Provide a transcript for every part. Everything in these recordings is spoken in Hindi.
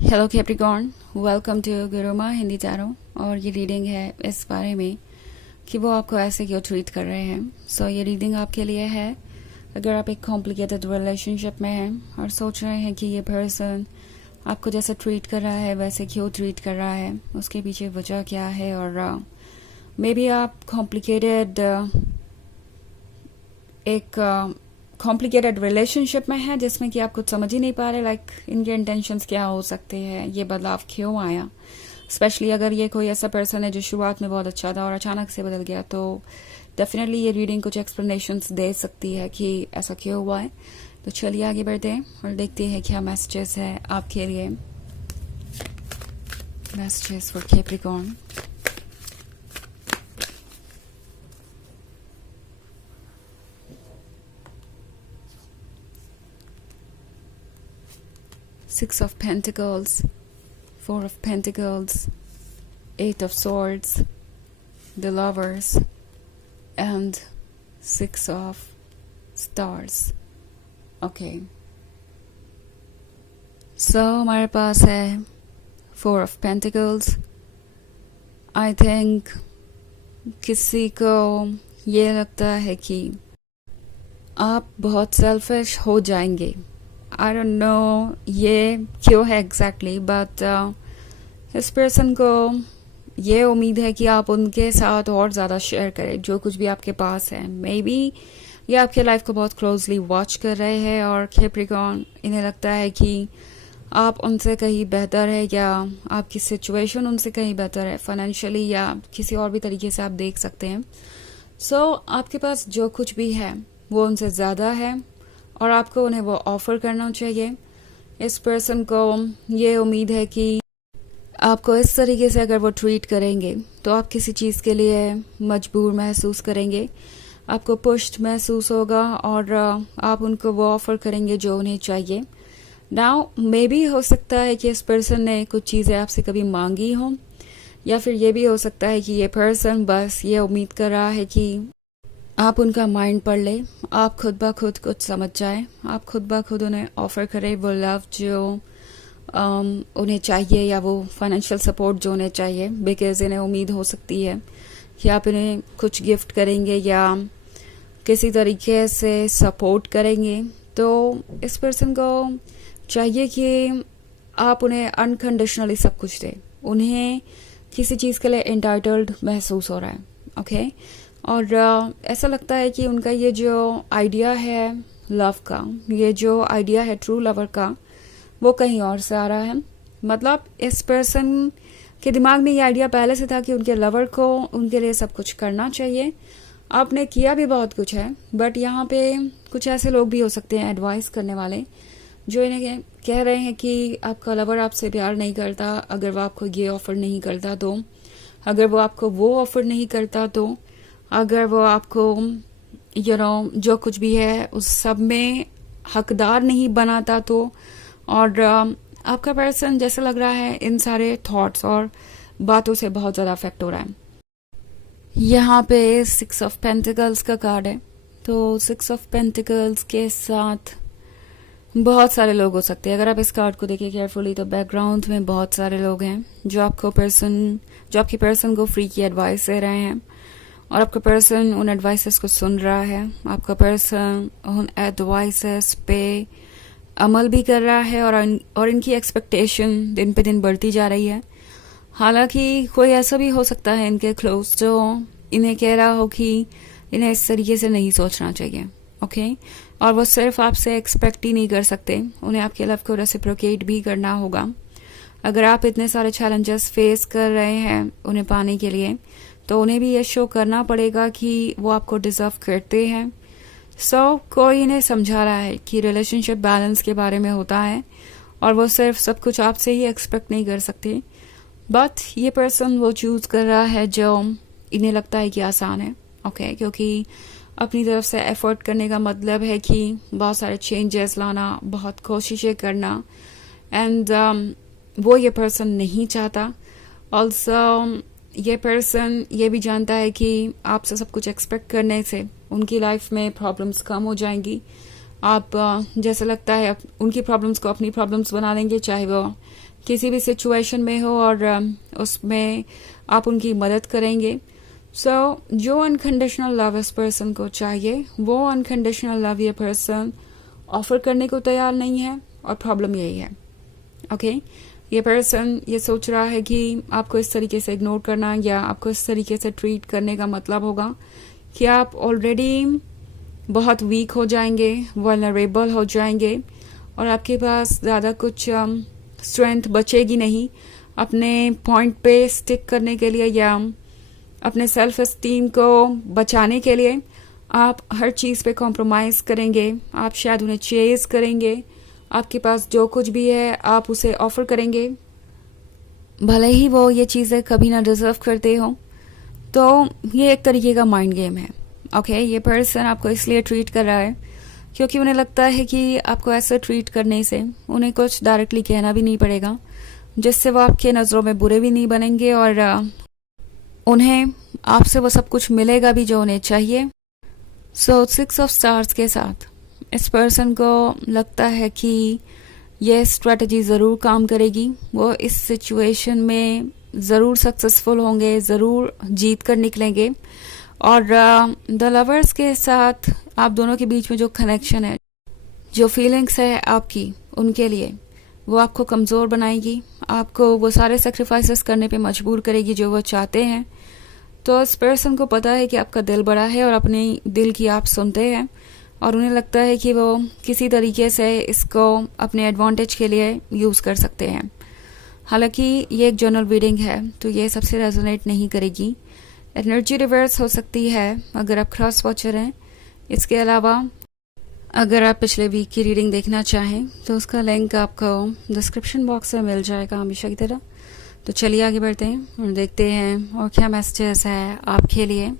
Hello Capricorn, welcome to Gurumaa Hindi tarot. और ये रीडिंग है इस बारे में कि वो आपको ऐसे क्यों ट्रीट कर रहे हैं। ये रीडिंग आपके लिए है अगर आप एक कॉम्प्लिकेटेड रिलेशनशिप में हैं और सोच रहे हैं कि ये पर्सन आपको जैसे ट्रीट कर रहा है वैसे क्यों ट्रीट कर रहा है, उसके पीछे वजह क्या है। और मे बी आप कॉम्प्लिकेटेड रिलेशनशिप में है जिसमें कि आप कुछ समझ ही नहीं पा रहे लाइक इनके इंटेंशंस क्या हो सकते हैं, ये बदलाव क्यों आया। स्पेशली अगर ये कोई ऐसा पर्सन है जो शुरुआत में बहुत अच्छा था और अचानक से बदल गया, तो डेफिनेटली ये रीडिंग कुछ एक्सप्लेनेशंस दे सकती है कि ऐसा क्यों हुआ है। तो चलिए आगे बढ़ते हैं और देखते हैं क्या मैसेजेस है आपके लिए। Messages for Capricorn. Six of Pentacles, Four of Pentacles, Eight of Swords, the Lovers, and Six of Stars. Okay. हमारे पास है Four of Pentacles. I think किसी को ये लगता है कि आप बहुत सेल्फिश हो जाएंगे। आई डोंट नो ये क्यों है एग्जैक्टली, बट इस पर्सन को ये उम्मीद है कि आप उनके साथ और ज़्यादा शेयर करें जो कुछ भी आपके पास है। मे बी ये आपके लाइफ को बहुत क्लोजली वॉच कर रहे हैं और कैप्रिकॉर्न इन्हें लगता है कि आप उनसे कहीं बेहतर है या आपकी सिचुएशन उनसे कहीं बेहतर है फाइनेंशियली या किसी और भी तरीके से आप देख सकते हैं। आपके पास जो कुछ भी है वो उनसे ज़्यादा है और आपको उन्हें वो ऑफर करना चाहिए। इस पर्सन को ये उम्मीद है कि आपको इस तरीके से अगर वो ट्रीट करेंगे तो आप किसी चीज़ के लिए मजबूर महसूस करेंगे, आपको पुश्ड महसूस होगा और आप उनको वो ऑफर करेंगे जो उन्हें चाहिए। नाउ मे बी हो सकता है कि इस पर्सन ने कुछ चीज़ें आपसे कभी मांगी हों, या फिर ये भी हो सकता है कि ये पर्सन बस ये उम्मीद कर रहा है कि आप उनका माइंड पढ़ ले, आप खुद ब खुद कुछ समझ जाए, आप खुद ब खुद उन्हें ऑफर करें वो लव जो उन्हें चाहिए या वो फाइनेंशियल सपोर्ट जो उन्हें चाहिए। बिकॉज इन्हें उम्मीद हो सकती है कि आप इन्हें कुछ गिफ्ट करेंगे या किसी तरीके से सपोर्ट करेंगे। तो इस पर्सन को चाहिए कि आप उन्हें अनकंडीशनली सब कुछ दें। उन्हें किसी चीज़ के लिए एंटाइटल्ड महसूस हो रहा है। ओके और ऐसा लगता है कि उनका ये जो आइडिया है लव का, ये जो आइडिया है ट्रू लवर का, वो कहीं और से आ रहा है। मतलब इस पर्सन के दिमाग में ये आइडिया पहले से था कि उनके लवर को उनके लिए सब कुछ करना चाहिए। आपने किया भी बहुत कुछ है, बट यहाँ पे कुछ ऐसे लोग भी हो सकते हैं एडवाइस करने वाले जो इन्हें कह रहे हैं कि आपका लवर आपसे प्यार नहीं करता अगर वो आपको ये ऑफर नहीं करता तो, अगर वो आपको वो ऑफर नहीं करता तो, अगर वो आपको जो कुछ भी है उस सब में हकदार नहीं बनाता तो। और आपका पर्सन जैसे लग रहा है इन सारे थॉट्स और बातों से बहुत ज़्यादा अफेक्ट हो रहा है। यहाँ पे 6 ऑफ पेंटिकल्स का कार्ड है, तो 6 ऑफ पेंटिकल्स के साथ बहुत सारे लोग हो सकते हैं। अगर आप इस कार्ड को देखिए केयरफुली तो बैकग्राउंड में बहुत सारे लोग हैं जो आपकी पर्सन को फ्री की एडवाइस दे रहे हैं और आपका पर्सन उन एडवाइसेस को सुन रहा है। आपका पर्सन उन एडवाइसेस पे अमल भी कर रहा है और इनकी एक्सपेक्टेशन दिन पे दिन बढ़ती जा रही है। हालांकि कोई ऐसा भी हो सकता है इनके क्लोज जो इन्हें कह रहा हो कि इन्हें इस तरीके से नहीं सोचना चाहिए। ओके और वो सिर्फ आपसे एक्सपेक्ट ही नहीं कर सकते, उन्हें आपके लव को रेसिप्रोकेट भी करना होगा। अगर आप इतने सारे चैलेंजेस फेस कर रहे हैं उन्हें पाने के लिए, तो उन्हें भी ये शो करना पड़ेगा कि वो आपको डिजर्व करते हैं। कोई इन्हें समझा रहा है कि रिलेशनशिप बैलेंस के बारे में होता है और वो सिर्फ सब कुछ आपसे ही एक्सपेक्ट नहीं कर सकते। बट ये पर्सन वो चूज कर रहा है जो इन्हें लगता है कि आसान है। ओके क्योंकि अपनी तरफ से एफर्ट करने का मतलब है कि बहुत सारे चेंजेस लाना, बहुत कोशिशें करना, एंड वो ये पर्सन नहीं चाहता। ऑल्सो ये पर्सन ये भी जानता है कि आपसे सब कुछ एक्सपेक्ट करने से उनकी लाइफ में प्रॉब्लम्स कम हो जाएंगी। आप जैसे लगता है उनकी प्रॉब्लम्स को अपनी प्रॉब्लम्स बना लेंगे, चाहे वो किसी भी सिचुएशन में हो और उसमें आप उनकी मदद करेंगे। सो जो अनकंडीशनल लव इस पर्सन को चाहिए वो अनकंडीशनल लव ये पर्सन ऑफर करने को तैयार नहीं है, और प्रॉब्लम यही है। ओके ये पर्सन ये सोच रहा है कि आपको इस तरीके से इग्नोर करना या आपको इस तरीके से ट्रीट करने का मतलब होगा कि आप ऑलरेडी बहुत वीक हो जाएंगे, वल्नरेबल हो जाएंगे, और आपके पास ज़्यादा कुछ स्ट्रेंथ बचेगी नहीं अपने पॉइंट पे स्टिक करने के लिए या अपने सेल्फ एस्टीम को बचाने के लिए। आप हर चीज़ पे कॉम्प्रोमाइज़ करेंगे, आप शायद उन्हें चेज करेंगे, आपके पास जो कुछ भी है आप उसे ऑफर करेंगे, भले ही वो ये चीज़ें कभी ना डिजर्व करते हो। तो ये एक तरीके का माइंड गेम है। ओके ये पर्सन आपको इसलिए ट्रीट कर रहा है क्योंकि उन्हें लगता है कि आपको ऐसे ट्रीट करने से उन्हें कुछ डायरेक्टली कहना भी नहीं पड़ेगा, जिससे वो आपके नज़रों में बुरे भी नहीं बनेंगे और उन्हें आपसे वो सब कुछ मिलेगा भी जो उन्हें चाहिए। सो 6 ऑफ स्टार्स के साथ इस पर्सन को लगता है कि ये स्ट्रेटजी ज़रूर काम करेगी, वो इस सिचुएशन में ज़रूर सक्सेसफुल होंगे, ज़रूर जीत कर निकलेंगे। और द लवर्स के साथ आप दोनों के बीच में जो कनेक्शन है, जो फीलिंग्स है आपकी उनके लिए, वो आपको कमज़ोर बनाएगी, आपको वो सारे सेक्रीफाइसेस करने पे मजबूर करेगी जो वो चाहते हैं। तो इस पर्सन को पता है कि आपका दिल बड़ा है और अपने दिल की आप सुनते हैं, और उन्हें लगता है कि वो किसी तरीके से इसको अपने एडवांटेज के लिए यूज़ कर सकते हैं। हालांकि ये एक जनरल रीडिंग है तो ये सबसे रेजोनेट नहीं करेगी, एनर्जी रिवर्स हो सकती है अगर आप क्रॉस वॉचर हैं। इसके अलावा अगर आप पिछले वीक की रीडिंग देखना चाहें तो उसका लिंक आपको डिस्क्रिप्शन बॉक्स में मिल जाएगा हमेशा की तरह। तो चलिए आगे बढ़ते हैं और देखते हैं और क्या मैसेजेस है आपके लिए।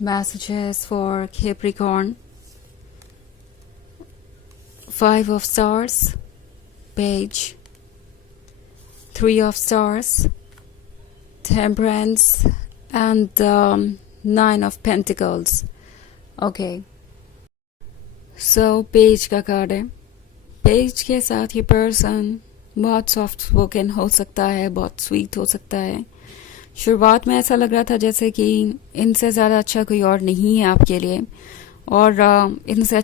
Messages for Capricorn. 5 of Stars, Page, 3 of Stars, Temperance, and 9 of Pentacles. Okay. So Page का कार्ड है। Page के साथ ये पर्सन बहुत सॉफ्ट स्पोकन हो सकता है, बहुत स्वीट हो सकता है। शुरुआत में ऐसा लग रहा था जैसे कि इनसे ज़्यादा अच्छा कोई और नहीं है आपके लिए, और इनसे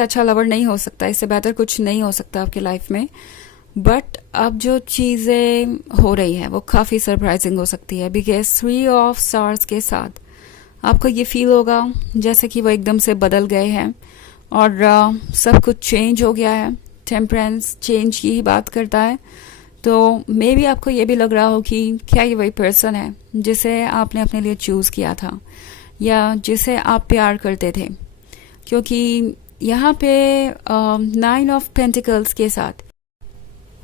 अच्छा लवर नहीं हो सकता, इससे बेहतर कुछ नहीं हो सकता आपकी लाइफ में। बट अब जो चीज़ें हो रही है वो काफ़ी सरप्राइजिंग हो सकती है, बिकॉज 3 ऑफ स्टार्स के साथ आपको ये फील होगा जैसे कि वो एकदम से बदल गए हैं और सब कुछ चेंज हो गया है। टेम्परेंस चेंज की ही बात करता है, तो मे बी आपको ये भी लग रहा हो कि क्या ये वही पर्सन है जिसे आपने अपने लिए चूज़ किया था या जिसे आप प्यार करते थे, क्योंकि यहाँ पे 9 ऑफ पेंटिकल्स के साथ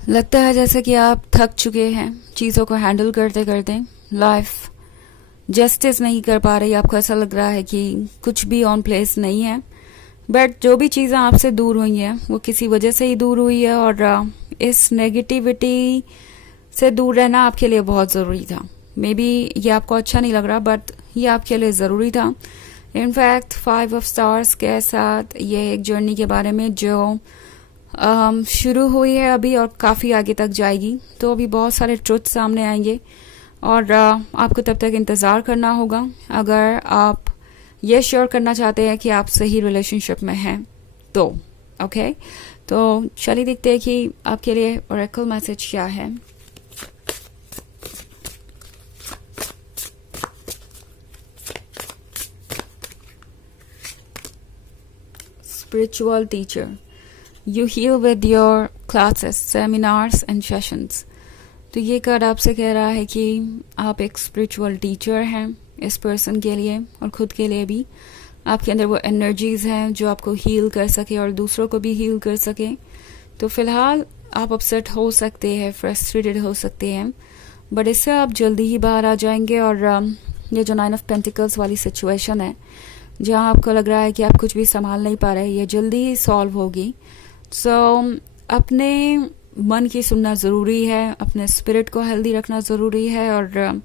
लगता है जैसे कि आप थक चुके हैं चीज़ों को हैंडल करते करते। लाइफ जस्टिस नहीं कर पा रही, आपको ऐसा लग रहा है कि कुछ भी ऑन प्लेस नहीं है। बट जो भी चीज़ें आपसे दूर हुई हैं वो किसी वजह से ही दूर हुई है, और इस नेगेटिविटी से दूर रहना आपके लिए बहुत ज़रूरी था। मे बी ये आपको अच्छा नहीं लग रहा, बट ये आपके लिए ज़रूरी था। इनफैक्ट 5 ऑफ स्टार्स के साथ ये एक जर्नी के बारे में जो शुरू हुई है अभी और काफ़ी आगे तक जाएगी। तो अभी बहुत सारे ट्रुथ सामने आएंगे और आपको तब तक इंतज़ार करना होगा अगर आप ये श्योर करना चाहते हैं कि आप सही रिलेशनशिप में हैं तो। ओके तो चलिए देखते हैं कि आपके लिए ओरेकल मैसेज क्या है। Spiritual teacher, you heal with your classes, seminars and sessions. तो ये कार्ड आपसे कह रहा है कि आप एक स्पिरिचुअल टीचर हैं इस पर्सन के लिए और खुद के लिए भी। आपके अंदर वो एनर्जीज हैं जो आपको हील कर सके और दूसरों को भी हील कर सके। तो फिलहाल आप अपसेट हो सकते हैं, फ्रस्ट्रेटेड हो सकते हैं, बट इससे आप जल्दी ही बाहर आ जाएंगे। और ये जो 9 ऑफ पेंटिकल्स वाली सिचुएशन है जहाँ आपको लग रहा है कि आप कुछ भी संभाल नहीं पा रहे, ये जल्दी ही सॉल्व होगी। सो अपने मन की सुनना ज़रूरी है, अपने स्पिरिट को हेल्दी रखना ज़रूरी है, और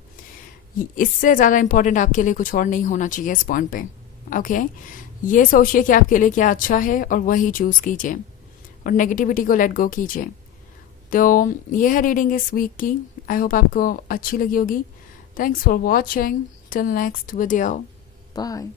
इससे ज़्यादा इम्पोर्टेंट आपके लिए कुछ और नहीं होना चाहिए इस पॉइंट पे। ओके ये सोचिए कि आपके लिए क्या अच्छा है और वही चूज़ कीजिए और नेगेटिविटी को लेट गो कीजिए। तो ये है रीडिंग इस वीक की। आई होप आपको अच्छी लगी होगी। Thanks for watching. Till next video, bye.